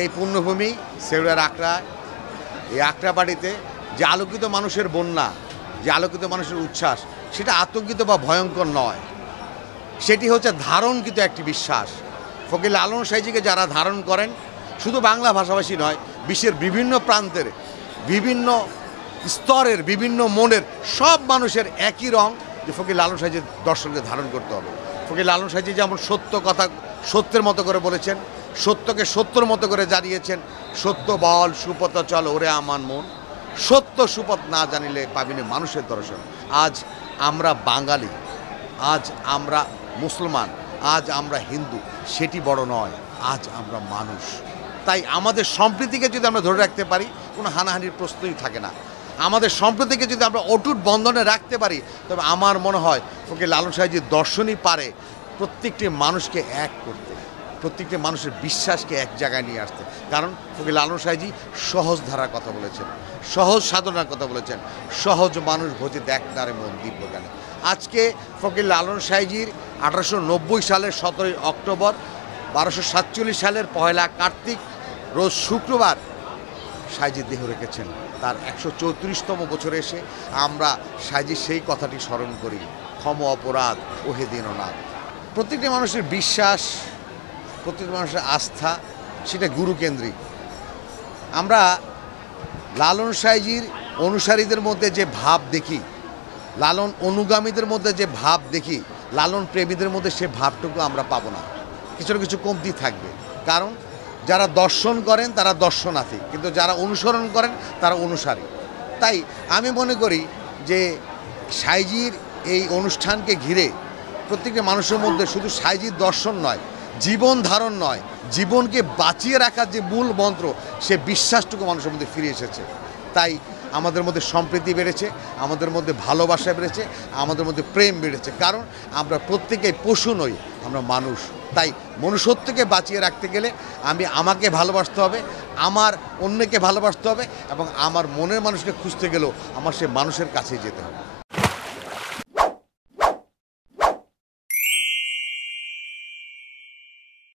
এই পুণ্যভূমি শেওড়ার আখড়া, এই আখড়াবাড়িতে যে আলোকিত মানুষের বন্যা, যে আলোকিত মানুষের উচ্ছ্বাস, সেটা আতঙ্কিত বা ভয়ঙ্কর নয়, সেটি হচ্ছে ধারণকৃত একটি বিশ্বাস। ফকির লালন সাইজিকে যারা ধারণ করেন, শুধু বাংলা ভাষাভাষী নয়, বিশ্বের বিভিন্ন প্রান্তের, বিভিন্ন স্তরের, বিভিন্ন মনের সব মানুষের একই রং যে ফকির লালন সাইজির দর্শনকে ধারণ করতে হবে। ফকির লালন সাইজি যেমন সত্য কথা সত্যের মতো করে বলেছেন, সত্যকে সত্যর মতো করে জানিয়েছেন, সত্য বল সুপথ চল ওরে আমার মন, সত্য সুপথ না জানিলে পাবিনে মানুষের দর্শন। আজ আমরা বাঙালি, আজ আমরা মুসলমান, আজ আমরা হিন্দু, সেটি বড় নয়, আজ আমরা মানুষ। তাই আমাদের সম্প্রীতিকে যদি আমরা ধরে রাখতে পারি, কোনো হানাহানির প্রশ্নই থাকে না। আমাদের সম্প্রীতিকে যদি আমরা অটুট বন্ধনে রাখতে পারি, তবে আমার মনে হয় ফকির লালন সাহেবের দর্শনই পারে প্রত্যেকটি মানুষকে এক করতে, প্রত্যেকটি মানুষের বিশ্বাসকে এক জায়গায় নিয়ে আসতে। কারণ ফকির লালন সাহেবজি সহজ ধারার কথা বলেছেন, সহজ সাধনার কথা বলেছেন, সহজ মানুষ ভোজে দেখ নারে মন দিব্যজ্ঞানে। আজকে ফকির লালন সাহেবজির 1890 সালের 17 অক্টোবর, 1247 সালের 1 কার্তিক রোজ শুক্রবার সাহেবজি দেহ রেখেছেন। তার 134তম বছরে এসে আমরা সাহেবজির সেই কথাটি স্মরণ করি, ক্ষম অপরাধ ওহে দীননাথ। প্রত্যেকটি মানুষের বিশ্বাস, প্রত্যেকটি মানুষের আস্থা, সেটা গুরুকেন্দ্রিক। আমরা লালন সাহেবজির অনুসারীদের মধ্যে যে ভাব দেখি, লালন অনুগামীদের মধ্যে যে ভাব দেখি, লালন প্রেমীদের মধ্যে সে ভাবটুকু আমরা পাবো না, কিছু না কিছু কমতি থাকবে। কারণ যারা দর্শন করেন তারা দর্শনার্থী, কিন্তু যারা অনুসরণ করেন তারা অনুসারী। তাই আমি মনে করি যে সাইজির এই অনুষ্ঠানকে ঘিরে প্রত্যেকটা মানুষের মধ্যে শুধু সাইজির দর্শন নয়, জীবন ধারণ নয়, জীবনকে বাঁচিয়ে রাখার যে মূল মন্ত্র, সে বিশ্বাসটুকু মানুষের মধ্যে ফিরে এসেছে। তাই আমাদের মধ্যে সম্প্রীতি বেড়েছে, আমাদের মধ্যে ভালোবাসা বেড়েছে, আমাদের মধ্যে প্রেম বেড়েছে। কারণ আমরা প্রত্যেকেই পশু নই, আমরা মানুষ। তাই মনুষ্যত্বকে বাঁচিয়ে রাখতে গেলে আমাকে ভালোবাসতে হবে, আমার অন্যকে ভালোবাসতে হবে, এবং আমার মনের মানুষকে খুঁজতে গেলেও আমার সে মানুষের কাছেই যেতে হবে।